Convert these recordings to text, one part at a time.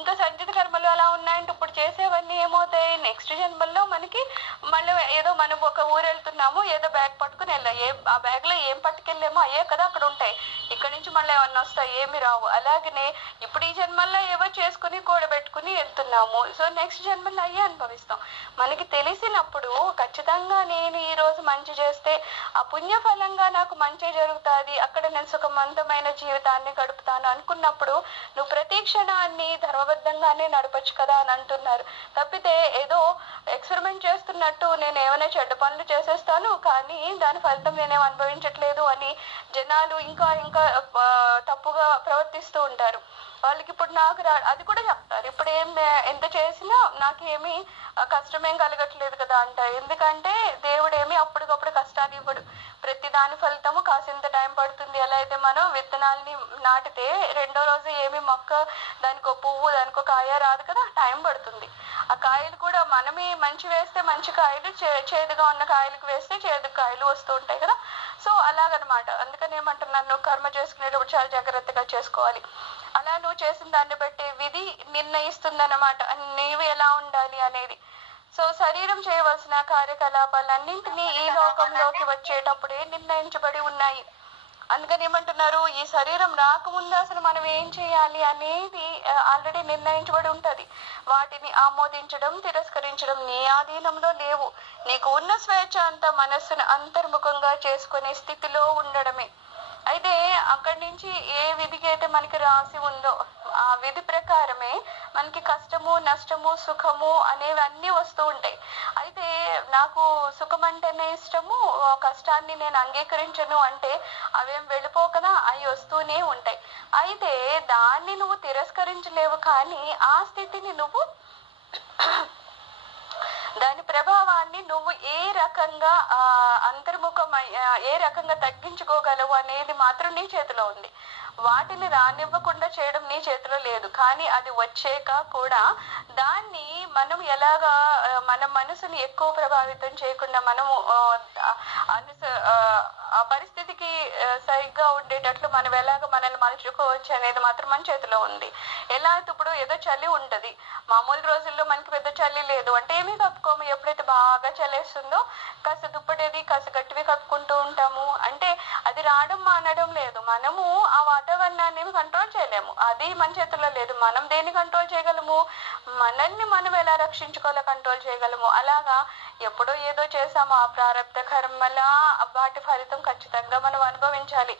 ఇంకా సంచిత కర్మలు అలా ఉన్నాయంటే ఇప్పుడు చేసేవన్నీ ఏమవుతాయి, నెక్స్ట్ జన్మల్లో మనకి మళ్ళీ ఏదో మనం ఒక ఊరు వెళ్తున్నాము, ఏదో బ్యాగ్ పట్టుకుని వెళ్ళాం, ఆ బ్యాగ్ లో ఏం పట్టుకెళ్ళామో అయ్యే కదా అక్కడ ఉంటాయి. ఇక్కడ నుంచి మళ్ళీ ఏమన్నా వస్తాయి, ఏమి రావు. అలాగనే ఇప్పుడు ఈ జన్మల్లో ఏవో చేసుకుని కూడబెట్టుకుని వెళ్తున్నాము. సో నెక్స్ట్ జన్మల్లో అయ్యే అనుభవిస్తాం. మనకి తెలిసినప్పుడు ఖచ్చితంగా నేను ఈ రోజు మంచి చేస్తే ఆ పుణ్యఫలంగా నాకు మంచి జరుగుతుంది, అక్కడ నేను సుఖవంతమైన జీవితాన్ని గడుపుతాను అనుకున్నప్పుడు నువ్వు ప్రతి క్షణాన్ని ధర్మబద్ధంగానే నడపచ్చు కదా అని అంటున్నారు. తప్పితే ఏదో ఎక్స్పెరిమెంట్ చేస్తున్నట్టు నేను ఏమైనా చెడ్డ పనులు చేసేస్తాను కానీ దాని ఫలితం నేనేం అనుభవించట్లేదు అని జనాలు ఇంకా ఇంకా తప్పుగా ప్రవర్తిస్తూ ఉంటారు. వాళ్ళకి ఇప్పుడు నాకు అది కూడా చెప్తారు, ఇప్పుడు ఎంత చేసినా నాకేమి కష్టమేం కలగట్లేదు కదా అంటారు. ఎందుకంటే దేవుడేమి అప్పటికప్పుడు కష్టాన్ని ఇవ్వడు, ప్రతి దాని ఫలితము కాసింత టైం పడుతుంది. ఎలా అయితే మనం విత్తనాలని నాటితే రెండో రోజు ఏమి మొక్క దానికో పువ్వు దానికో కాయ రాదు కదా, టైం పడుతుంది. ఆ కాయలు కూడా మనమే మంచి వేస్తే మంచి కాయలు, చేదుగా ఉన్న కాయలకు వేస్తే చేదు కాయలు వస్తూ ఉంటాయి కదా. సో అలాగనమాట. అందుకని ఏమంటున్నాను, నువ్వు కర్మ చేసుకునేటప్పుడు చాలా జాగ్రత్తగా చేసుకోవాలి. అలా నువ్వు చేసిన దాన్ని బట్టి విధి నిర్ణయిస్తుందన్నమాట నీవు ఎలా ఉండాలి అనేది. సో శరీరం చేయవలసిన కార్యకలాపాలన్నింటినీ ఈ లోకంలోకి వచ్చేటప్పుడే నిర్ణయించబడి ఉన్నాయి. అందుకని ఏమంటున్నారు, ఈ శరీరం రాకముందు అసలు మనం ఏం చేయాలి అనేది ఆల్రెడీ నిర్ణయించబడి ఉంటది. వాటిని ఆమోదించడం తిరస్కరించడం నీ ఆధీనంలో లేవు. నీకు ఉన్న స్వేచ్ఛ అంతా మనస్సును అంతర్ముఖంగా చేసుకునే స్థితిలో ఉండడమే. అయితే అక్కడి నుంచి ఏ విధికి అయితే మనకి రాసి ఉందో ఆ విధి ప్రకారమే మనకి కష్టము నష్టము సుఖము అనేవి అన్నీ వస్తూ ఉంటాయి. అయితే నాకు సుఖం అంటేనే ఇష్టము, కష్టాన్ని నేను అంగీకరించను అంటే అవేం వెళ్ళిపోకదా, అవి వస్తూనే ఉంటాయి. అయితే దాన్ని నువ్వు తిరస్కరించలేవు, కానీ ఆ స్థితిని నువ్వు దాని ప్రభావాన్ని నువ్వు ఏ రకంగా ఏ రకంగా తగ్గించుకోగలవు అనేది మాత్రం నీ చేతిలో ఉంది. వాటిని రానివ్వకుండా చేయడం నీ చేతిలో లేదు. కానీ అది వచ్చాక కూడా దాన్ని మనం ఎలాగా మన మనసుని ఎక్కువ ప్రభావితం చేయకుండా మనము ఆ పరిస్థితికి సరిగ్గా ఉండేటట్లు మనం ఎలాగ మనల్ని మలుచుకోవచ్చు అనేది మాత్రం మన చేతిలో ఉంది. ఎలా అయితే ఇప్పుడు ఏదో చలి ఉంటది, మామూలు రోజుల్లో మనకి పెద్ద చలి లేదు అంటే ఏమీ కప్పుకోము. ఎప్పుడైతే బాగా చలేస్తుందో కాస్త దుప్పటేది కాస్త గట్టివి కప్పుకుంటూ ఉంటాము. అంటే అది రావడం మానడం లేదు, మనము ఆ వాతావరణాన్ని కంట్రోల్ చేయలేము, అది మన చేతుల్లో లేదు. మనం దేన్ని కంట్రోల్ చేయగలము, మనల్ని మనం ఎలా రక్షించుకోవాలో కంట్రోల్ చేయగలము. అలాగా ఎప్పుడో ఏదో చేసాము, ఆ ప్రారంభ కర్మల వాటి ఫలితం ఖచ్చితంగా మనం అనుభవించాలి.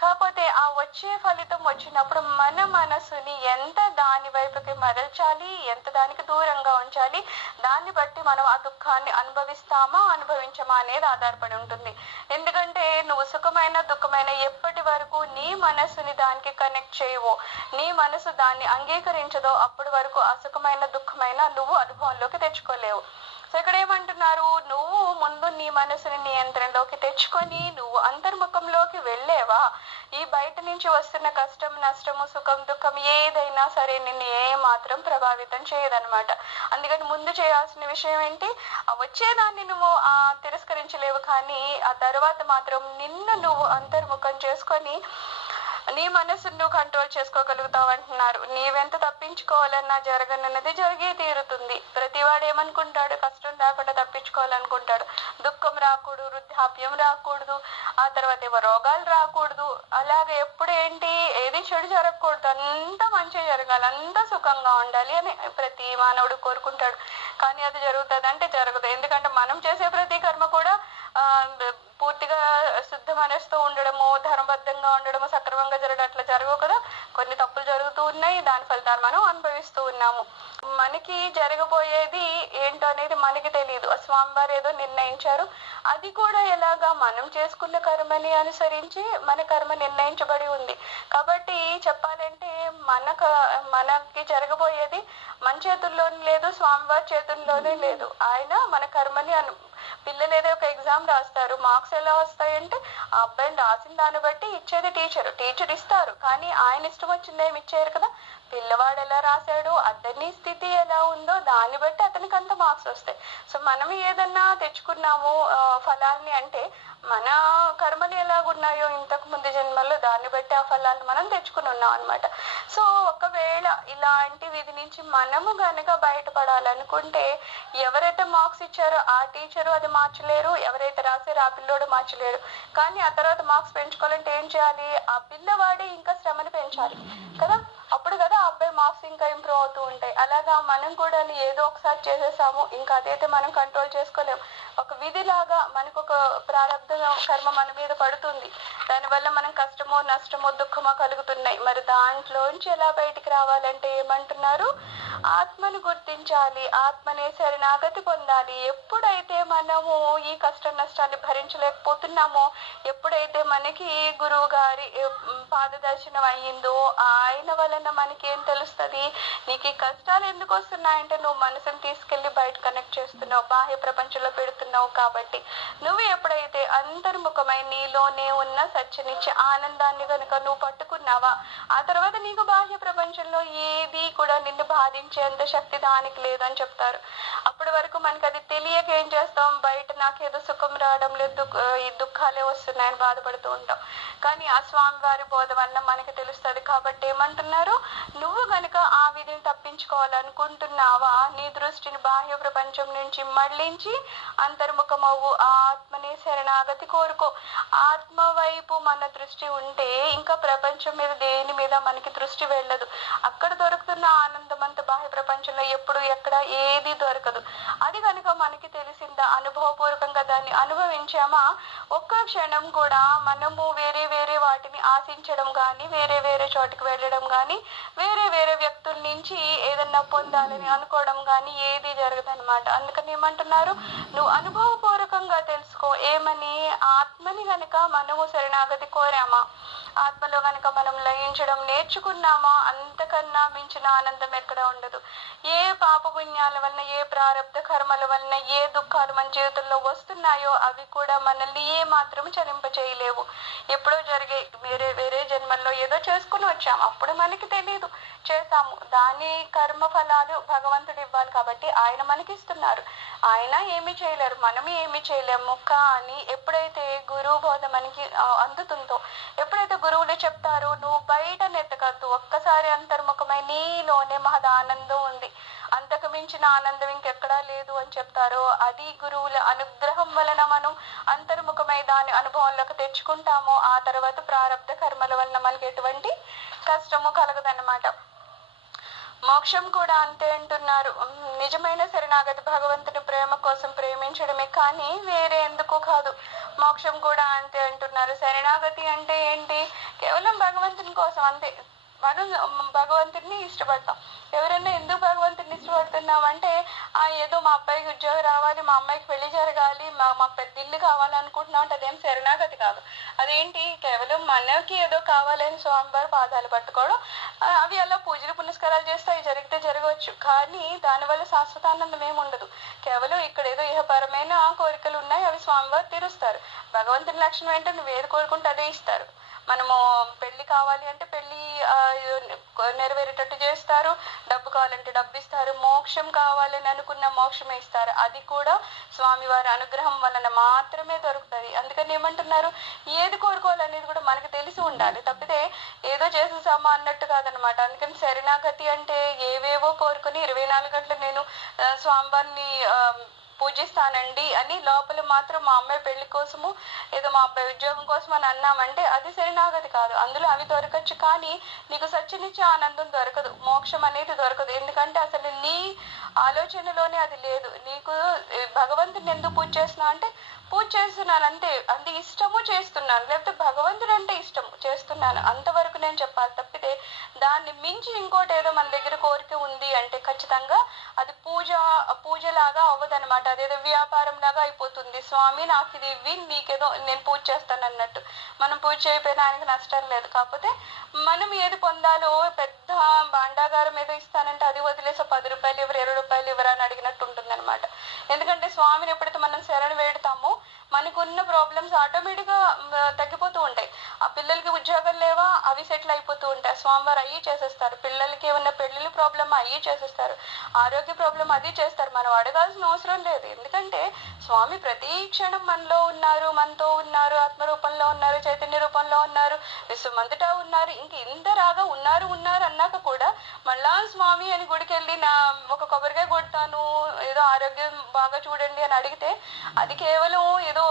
కాకపోతే ఆ వచ్చే ఫలితం వచ్చినప్పుడు మన మనసుని ఎంత దాని వైపుకి మరల్చాలి, ఎంత దానికి దూరంగా ఉంచాలి, దాన్ని బట్టి మనం ఆ దుఃఖాన్ని అనుభవిస్తామా అనుభవించమా అనేది ఆధారపడి ఉంటుంది. ఎందుకంటే నువ్వు సుఖమైన దుఃఖమైన ఎప్పటి వరకు నీ మనసుని దానికి కనెక్ట్ చేయవో, నీ మనసు దాన్ని అంగీకరించదో అప్పటి వరకు అసుఖమైన దుఃఖమైన నువ్వు అనుభవంలోకి తెచ్చుకోలేవు. సో ఇక్కడ ఏమంటున్నారు, నువ్వు ముందు నీ మనసుని నియంత్రణలోకి తెచ్చుకొని నువ్వు అంతర్ముఖంలోకి వెళ్ళేవా, ఈ బయట నుంచి వస్తున్న కష్టం నష్టము సుఖం దుఃఖం ఏదైనా సరే నిన్ను ఏ మాత్రం ప్రభావితం చేయదనమాట. అందుకని ముందు చేయాల్సిన విషయం ఏంటి, వచ్చేదాన్ని నువ్వు తిరస్కరించలేవు, కానీ ఆ తర్వాత మాత్రం నిన్ను నువ్వు అంతర్ముఖం చేసుకొని నీ మనసును నువ్వు కంట్రోల్ చేసుకోగలుగుతావు అంటున్నారు. నీవెంత తప్పించుకోవాలన్నా జరగనున్నది జరిగే తీరుతుంది. ప్రతివాడు ఏమనుకుంటాడు, కష్టం రాకుండా తప్పించుకోవాలనుకుంటాడు, దుఃఖం రాకూడదు, వృద్ధాప్యం రాకూడదు, ఆ తర్వాత ఏవో రోగాలు రాకూడదు. అలాగే ఎప్పుడు ఏంటి ఏది చెడు జరగకూడదు, అంతా మంచి జరగాలి, అంతా సుఖంగా ఉండాలి అని ప్రతి మానవుడు కోరుకుంటాడు. కానీ అది జరుగుతుంది అంటే జరగదు. ఎందుకంటే మనం చేసే ప్రతి కర్మ కూడా పూర్తిగా శుద్ధ మనసుతో ఉండడము, ధర్మబద్ధంగా ఉండడము, సక్రమంగా జరగడం అట్లా జరగవు కదా. కొన్ని తప్పులు జరుగుతూ ఉన్నాయి, దాని ఫలితాలు మనం అనుభవిస్తూ ఉన్నాము. మనకి జరగబోయేది ఏంటో అనేది మనకి తెలియదు, స్వామివారు ఏదో నిర్ణయించారు. అది కూడా ఎలాగా మనం చేసుకున్న కర్మని అనుసరించి మన కర్మ నిర్ణయించబడి ఉంది. కాబట్టి చెప్పాలంటే మనకి జరగబోయేది మన చేతుల్లోనే లేదు, స్వామివారి చేతుల్లోనే లేదు. ఆయన మన కర్మని పిల్లలు ఏదో ఒక ఎగ్జామ్ రాస్తారు, మార్క్స్ ఎలా వస్తాయంటే ఆ అబ్బాయిని రాసిన దాన్ని బట్టి ఇచ్చేది టీచర్ ఇస్తారు, కానీ ఆయన ఇష్టం వచ్చింది ఏమి ఇచ్చారు కదా. పిల్లవాడు ఎలా రాశాడు, అతని స్థితి ఎలా ఉందో దాన్ని బట్టి అతనికి అంత మార్క్స్ వస్తాయి. సో మనం ఏదన్నా తెచ్చుకున్నాము ఫలాల్ని అంటే మన కర్మలు ఎలాగున్నాయో ఇంతకు ముందు జన్మల్లో దాన్ని బట్టి ఆ ఫలాన్ని మనం తెచ్చుకుని ఉన్నాం అనమాట. సో ఒకవేళ ఇలాంటి విధి నుంచి మనము గనక బయటపడాలనుకుంటే ఎవరైతే మార్క్స్ ఇచ్చారో ఆ టీచరు అది మార్చలేరు, ఎవరైతే రాసారో ఆ పిల్లోడు మార్చలేరు. కానీ ఆ తర్వాత మార్క్స్ పెంచుకోవాలంటే ఏం చేయాలి, ఆ పిల్లవాడే ఇంకా శ్రమని పెంచాలి కదా, అప్పుడు కదా ఆ అబ్బాయి మార్క్స్ ఇంకా ఇంప్రూవ్ అవుతూ ఉంటాయి. అలాగా మనం కూడా ఏదో ఒకసారి చేసేసాము ఇంకా అదైతే మనం కంట్రోల్ చేసుకోలేము. ఒక విధిలాగా మనకు ఒక ప్రారంభ కర్మ మన మీద పడుతుంది, దానివల్ల మనం కష్టమో నష్టమో దుఃఖమో కలుగుతున్నాయి. మరి దాంట్లోంచి ఎలా బయటికి రావాలంటే ఏమంటున్నారు, ఆత్మను గుర్తించాలి, ఆత్మనే శరణాగతి పొందాలి. ఎప్పుడైతే మనము ఈ కష్ట నష్టాన్ని భరించలేకపోతున్నామో, ఎప్పుడైతే మనకి గురువు గారి పాదదర్శనం అయ్యిందో ఆయన వలన మనకి ఏం తెలుస్తుంది, నీకు ఈ కష్టాలు ఎందుకు వస్తున్నాయంటే నువ్వు మనసుని తీసుకెళ్లి బయట కనెక్ట్ చేస్తున్నావు, బాహ్య ప్రపంచంలో పెడుతున్నావు. కాబట్టి నువ్వు ఎప్పుడైతే అంతర్ముఖమై నీలోనే ఉన్న సత్యనిచ్చే ఆనందాన్ని కనుక నువ్వు పట్టుకున్నావా, ఆ తర్వాత నీకు బాహ్య ప్రపంచంలో ఏది కూడా నిన్ను బాధించేంత శక్తి దానికి లేదని చెప్తారు. అప్పటి వరకు మనకి అది తెలియక ఏం చేస్తాం, బయట నాకేదో సుఖం రావడం లేదు, ఈ దుఃఖాలే వస్తున్నాయని బాధపడుతూ ఉంటాం. కానీ ఆ స్వామి వారి బోధ వల్ల మనకి తెలుస్తుంది. కాబట్టి ఏమంటున్నారు, నువ్వు గనుక ఆ విధిని తప్పించుకోవాలనుకుంటున్నావా, నీ దృష్టిని బాహ్య ప్రపంచం నుంచి మళ్లించి అంతర్ముఖమవు, ఆత్మని శరణాగతి కోరుకో. ఆత్మ వైపు మన దృష్టి ఉంటే ఇంకా ప్రపంచం మీద దేని మీద మనకి దృష్టి వెళ్ళదు. అక్కడ దొరుకుతున్న ఆనందం అంత బాహ్య ప్రపంచంలో ఎప్పుడు ఎక్కడ ఏది దొరకదు. అది కనుక మనకి తెలిసిందా, అనుభవపూర్వకంగా దాన్ని అనుభవించామా, ఒక్క క్షణం కూడా మనము వేరే వేరే వాటిని ఆశించడం కానీ, వేరే వేరే చోటుకి వెళ్ళడం కానీ, వేరే వేరే వ్యక్తుల నుంచి ఏదన్నా పొందాలని అనుకోవడం కానీ ఏది జరగదనమాట. అందుకని ఏమంటున్నారు, నువ్వు అనుభవపూర్వకంగా తెలుసుకో. ఏమని, ఆత్మని గనక మనము శరణాగతి కోరామా, ఆత్మలో గనక మనం లయించడం నేర్చుకున్నామా, అంతకన్నా మించిన ఆనందం ఎక్కడ ఉండదు. ఏ పాప పుణ్యాల వలన, ఏ ప్రారంభ కర్మల వలన ఏ దుఃఖాలు మన జీవితంలో వస్తున్నాయో అవి కూడా మనల్ని ఏ మాత్రం చలింప చేయలేవు. ఎప్పుడో జరిగే వేరే వేరే జన్మల్లో ఏదో చేసుకుని వచ్చాము, అప్పుడు మనకి తెలియదు, చేశాము, దాని కర్మ ఫలాలు భగవంతుడు ఇవ్వాలి. కాబట్టి ఆయన మనకి ఇస్తున్నారు, ఆయన ఏమి చేయలేరు, మనం ఏమి చేయలేము. కానీ ఎప్పుడైతే గురువు బోధ మనకి అందుతుందో, ఎప్పుడైతే గురువులు చెప్తారో నువ్వు బయట నెత్తకద్దు, ఒక్కసారి అంతర్ముఖమై నీలోనే మహదానందం ఉంది, అంతకు మించిన ఆనందం ఇంకెక్కడా లేదు అని చెప్తారో, అది గురువుల అనుగ్రహం వలన మనం అంతర్ముఖమై దాని అనుభవంలోకి తెచ్చుకుంటామో ఆ తర్వాత ప్రారంభ కర్మల వలన మనకి ఎటువంటి కష్టము కలగదన్నమాట. మోక్షం కూడా అంతే అంటున్నారు. నిజమైన శరణాగతి భగవంతుని ప్రేమ కోసం ప్రేమించడమే కానీ వేరే ఎందుకు కాదు. మోక్షం కూడా అంతే అంటున్నారు. శరణాగతి అంటే ఏంటి, కేవలం భగవంతుని కోసం అంతే. మనం భగవంతుడిని ఇష్టపడతాం. ఎవరైనా ఎందుకు భగవంతుడిని ఇష్టపడుతున్నాం అంటే, ఏదో మా అబ్బాయికి ఉద్యోగం రావాలి, మా అమ్మాయికి పెళ్లి జరగాలి, మాకు పెద్ద ఇల్లు కావాలనుకుంటున్నాం అంటే అదేం శరణాగతి కాదు. అదేంటి, కేవలం మనకి ఏదో కావాలని స్వామివారి పాదాలు పట్టుకోవడం, అవి అలా పూజలు పునస్కారాలు చేస్తే అవి జరిగితే జరగవచ్చు, కానీ దానివల్ల శాశ్వతానందం ఏమి ఉండదు. కేవలం ఇక్కడ ఏదో ఇహపరమైన కోరికలు ఉన్నాయి, అవి స్వామివారు తీరుస్తారు. భగవంతుని లక్షణం ఏంటో నువ్వు ఏది కోరుకుంటే అదే ఇస్తారు. మనము పెళ్లి కావాలి అంటే పెళ్లి నెరవేరేటట్టు చేస్తారు, డబ్బు కావాలంటే డబ్బు ఇస్తారు, మోక్షం కావాలని అనుకున్న మోక్షమే ఇస్తారు. అది కూడా స్వామివారి అనుగ్రహం వలన మాత్రమే దొరుకుతుంది. అందుకని ఏమంటున్నారు, ఏది కోరుకోవాలనేది కూడా మనకి తెలిసి ఉండాలి, తప్పితే ఏదో చేసేసామా అన్నట్టు కాదనమాట. అందుకని శరణాగతి అంటే ఏవేవో కోరుకుని 24 గంటలు నేను స్వామివారిని పూజిస్తానండి అని లోపల మాత్రం మా అమ్మాయి పెళ్లి కోసము ఏదో మా అబ్బాయి ఉద్యోగం కోసం అని అన్నామంటే అది శరణాగతి కాదు. అందులో అవి దొరకచ్చు కానీ నీకు సత్యనిచ్చే ఆనందం దొరకదు, మోక్షం అనేది దొరకదు. ఎందుకంటే అసలు నీ ఆలోచనలోనే అది లేదు. నీకు భగవంతుని ఎందుకు పూజ చేస్తున్నావు అంటే పూజ చేస్తున్నాను అంతే, అంత ఇష్టము చేస్తున్నాను, లేకపోతే భగవంతుడు అంటే ఇష్టము చేస్తున్నాను, అంతవరకు నేను చెప్పాలి. తప్పితే దాన్ని మించి ఇంకోటి ఏదో మన దగ్గర కోరిక ఉంది అంటే ఖచ్చితంగా అది పూజలాగా అవ్వదనమాట. అదేదో వ్యాపారం లాగా అయిపోతుంది. స్వామి నాకు ఇది ఇవ్వి, నీకేదో నేను పూజ చేస్తాను అన్నట్టు. మనం పూజ చేయకపోయినా ఆయనకి నష్టం లేదు. కాకపోతే మనం ఏది పొందాలో పెద్ద భాండాగారం ఏదో ఇస్తానంటే అది వదిలేసి 10 రూపాయలు ఇవ్వరు, 20 రూపాయలు ఇవ్వరు అని అడిగినట్టు ఉంటుంది అనమాట. ఎందుకంటే స్వామిని ఎప్పుడైతే మనం శరణ వేడతామో మనకు ఉన్న ప్రాబ్లమ్స్ ఆటోమేటిక్గా తగ్గిపోతూ ఉంటాయి. ఆ పిల్లలకి ఉద్యోగాలు లేవా, అవి సెటిల్ అయిపోతూ ఉంటాయి. స్వామివారు అయ్యి చేసేస్తారు. పిల్లలకి ఉన్న పెళ్లి ప్రాబ్లం అయ్యి చేసేస్తారు. ఆరోగ్య ప్రాబ్లం అది చేస్తారు. మనం అడగాల్సిన అవసరం లేదు. ఎందుకంటే స్వామి ప్రతి క్షణం మనలో ఉన్నారు, మనతో ఉన్నారు, ఆత్మ రూపంలో ఉన్నారు, చైతన్య రూపంలో ఉన్నారు, విశ్వమంతటా ఉన్నారు. ఇంక ఇంత రాగా ఉన్నారు ఉన్నారు అన్నాక కూడా మళ్ళా స్వామి అని గుడికి వెళ్ళి నా ఒక కొబ్బరికాయ కొడతాను, ఏదో ఆరోగ్యం బాగా చూడండి అని అడిగితే అది కేవలం ఏదో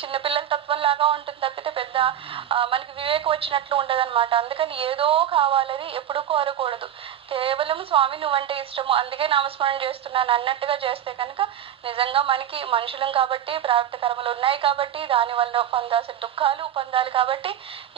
చిన్నపిల్లల తత్వం లాగా ఉంటుంది తప్పితే పెద్ద మనకి వివేకం వచ్చినట్లు ఉండదన్నమాట. అందుకని ఏదో కావాలని ఎప్పుడూ కోరకూడదు. కేవలం స్వామి నువ్వంటే ఇష్టము, అందుకే నామస్మరణ చేస్తున్నాను అన్నట్టుగా చేస్తే కనుక నిజంగా మనకి మనుషులం కాబట్టి ప్రారంభ కర్మలు ఉన్నాయి కాబట్టి దానివల్ల పొందాల్సిన దుఃఖాలు పొందాలి కాబట్టి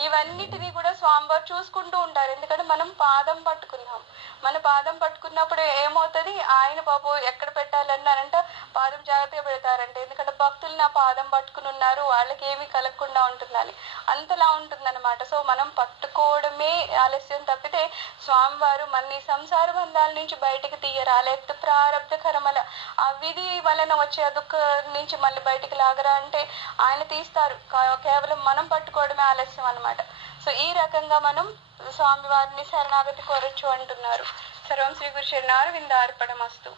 ఇవన్నిటినీ కూడా స్వామివారు చూసుకుంటూ ఉంటారు. ఎందుకంటే మనం పాదం పట్టుకున్నాం. మన పాదం పట్టుకున్నప్పుడు ఏమవుతుంది, ఆయన పాపం ఎక్కడ పెట్టాలన్నారంట పాదం జాగ్రత్తగా పెడతారంటే, ఎందుకంటే భక్తులు నా పాదం పట్టుకుని ఉన్నారు, వాళ్ళకి ఏమీ కలగకుండా ఉంటుందని అంతలా ఉంటుందన్నమాట. సో మనం పట్టుకోవడమే ఆలస్యం తప్పితే స్వామివారు మన సంసార బంధాల నుంచి బయటికి తీయరా, లేకపోతే ప్రారంభ కర్మల ఆ విధి వలన వచ్చే దుఃఖం నుంచి మళ్ళీ బయటికి లాగరా అంటే ఆయన తీస్తారు. కేవలం మనం పట్టుకోవడమే ఆలస్యం అన్నమాట. సో ఈ రకంగా మనం స్వామివారిని శరణాగతి కోరొచ్చు అంటున్నారు. సర్వం శ్రీ గురు చరణారవిందార్పణమస్తు.